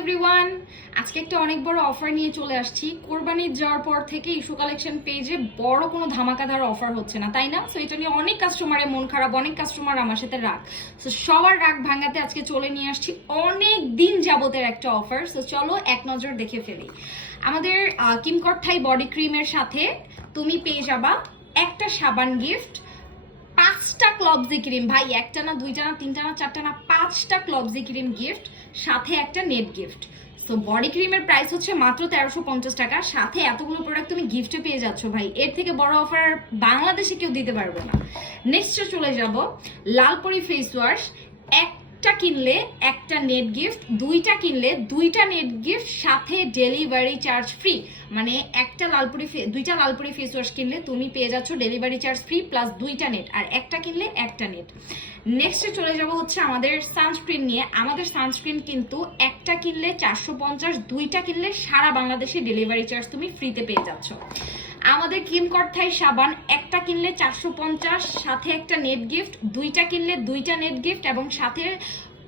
Everyone, আজকে একটা অনেক বড় অফার নিয়ে চলে আসছি। কোরবানির যাওয়ার পর থেকে ইস্যু কালেকশন পেজে বড় কোনো ধামাকাদার অফার হচ্ছে না, তাই না? সো এটা নিয়ে অনেক কাস্টমারের মন খারাপ, অনেক কাস্টমার আমার সাথে রাগ। সো সবার রাগ ভাঙাতে আজকে চলে নিয়ে আসছি অনেক দিন যাবতের একটা অফার। সো চলো এক নজর দেখে ফেলি। আমাদের কিমকট থাই বডি ক্রিমের সাথে তুমি পেয়ে যাবা একটা সাবান গিফট, 5টা ক্লবজি ক্রিম, ভাই একটা না, দুইটা না, তিনটা না, চারটা না, 5টা ক্লবজি ক্রিম গিফট, সাথে একটা নেট গিফট। তো বডি ক্রিমের প্রাইস হচ্ছে মাত্র 1350 টাকা, সাথে এতগুলো প্রোডাক্ট তুমি গিফটে পেয়ে যাচ্ছ। ভাই এর থেকে বড় অফার বাংলাদেশে কেউ দিতে পারবে না। নেক্সটে চলে যাব লালপরি ফেস ওয়াশ, একটা কিনলে একটা নেট গিফট, দুইটা কিনলে দুইটা নেট গিফট, সাথে ডেলিভারি চার্জ ফ্রি। মানে দুইটা লালপুরি ফেস ওয়াশ কিনলে তুমি পেয়ে যাচ্ছ ডেলিভারি চার্জ ফ্রি প্লাস দুইটা নেট, আর একটা কিনলে একটা নেট। নেক্সটে চলে যাব হচ্ছে আমাদের সানস্ক্রিন নিয়ে। আমাদের সানস্ক্রিন কিন্তু একটা কিনলে 450, দুইটা কিনলে সারা বাংলাদেশে ডেলিভারি চার্জ তুমি ফ্রিতে পেয়ে যাচ্ছ। আমাদের কিমকট থাই সাবান, একটা কিনলে 450, সাথে একটা নেট গিফট, দুইটা কিনলে দুইটা নেট গিফট এবং সাথে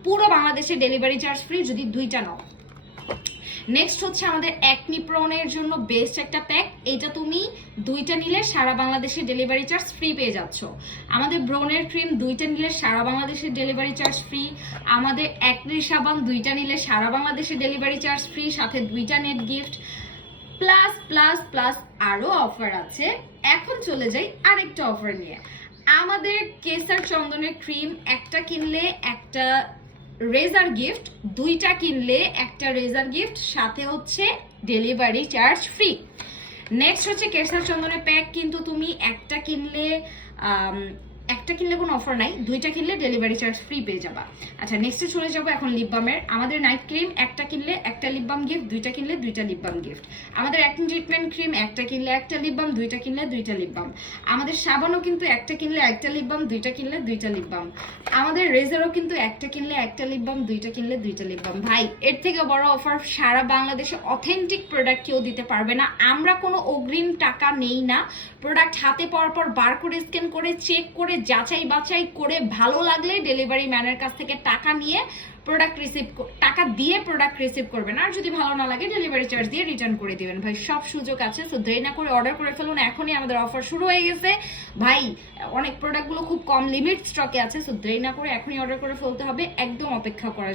পুরো বাংলাদেশে ডেলিভারি চার্জ ফ্রি যদি দুইটা নাও। নেক্সট হচ্ছে আমাদের অ্যাকনি প্রনের জন্য বেস্ট একটা প্যাক, এটা তুমি দুইটা নিলে সারা বাংলাদেশে ডেলিভারি চার্জ ফ্রি পেয়ে যাচ্ছ। আমাদের ব্রনের ক্রিম দুইটা নিলে সারা বাংলাদেশে ডেলিভারি চার্জ ফ্রি। আমাদের অ্যাকনি সাবান দুইটা নিলে সারা বাংলাদেশে ডেলিভারি চার্জ ফ্রি, সাথে দুইটা net gift plus plus plus আরো অফার আছে। এখন চলে যাই আরেকটা অফার নিয়ে। আমাদের কেসার চন্দনের ক্রিম, একটা কিনলে একটা রেজার গিফট, দুইটা কিনলে একটা রেজার গিফট, সাথে হচ্ছে ডেলিভারি চার্জ ফ্রি। নেক্সট হচ্ছে কেসার চন্দনের প্যাক, কিন্তু তুমি একটা কিনলে কোনো অফার নাই, দুইটা কিনলে ডেলিভারি চার্জ ফ্রি পেয়ে যাবা। আচ্ছা, নেক্সটে চলে যাবো এখন লিপ বামের। আমাদের নাইট ক্রিম, একটা কিনলে একটা লিপ বাম গিফট, দুইটা কিনলে দুইটা লিপ বাম গিফট। আমাদের অ্যাকনি ট্রিটমেন্ট ক্রিম, একটা কিনলে একটা লিপ বাম, দুইটা কিনলে দুইটা লিপ বাম। আমাদের সাবানও কিন্তু একটা কিনলে একটা লিপ বাম, দুইটা কিনলে দুইটা লিপ বাম। আমাদের রেজারও কিন্তু একটা কিনলে একটা লিপ বাম, দুইটা কিনলে দুইটা লিপ বাম। ভাই এর থেকে বড় অফার সারা বাংলাদেশে অথেন্টিক প্রোডাক্ট কেউ দিতে পারবে না। আমরা কোনো অগ্রিম টাকা নেই না, প্রোডাক্ট হাতে পাওয়ার পর বার করে স্ক্যান করে চেক করে যাচাই বাছাই করে ভালো লাগলে ডেলিভারি ম্যানের কাছ থেকে টাকা নিয়ে টাকা দিয়ে প্রোডাক্ট রিসিভ করবেন, আর যদি ভালো না লাগে ডেলিভারি চার্জ দিয়ে রিটার্ন করে দিবেন। ভাই সব সুযোগ আছে, তো দেরি না করে অর্ডার করে ফেলুন, এখনই আমাদের অফার শুরু হয়ে গেছে। ভাই অনেক প্রোডাক্টগুলো খুব কম লিমিট স্টকে আছে, তো দেরি না করে এখনই অর্ডার করে ফেলতে হবে, একদম অপেক্ষা করা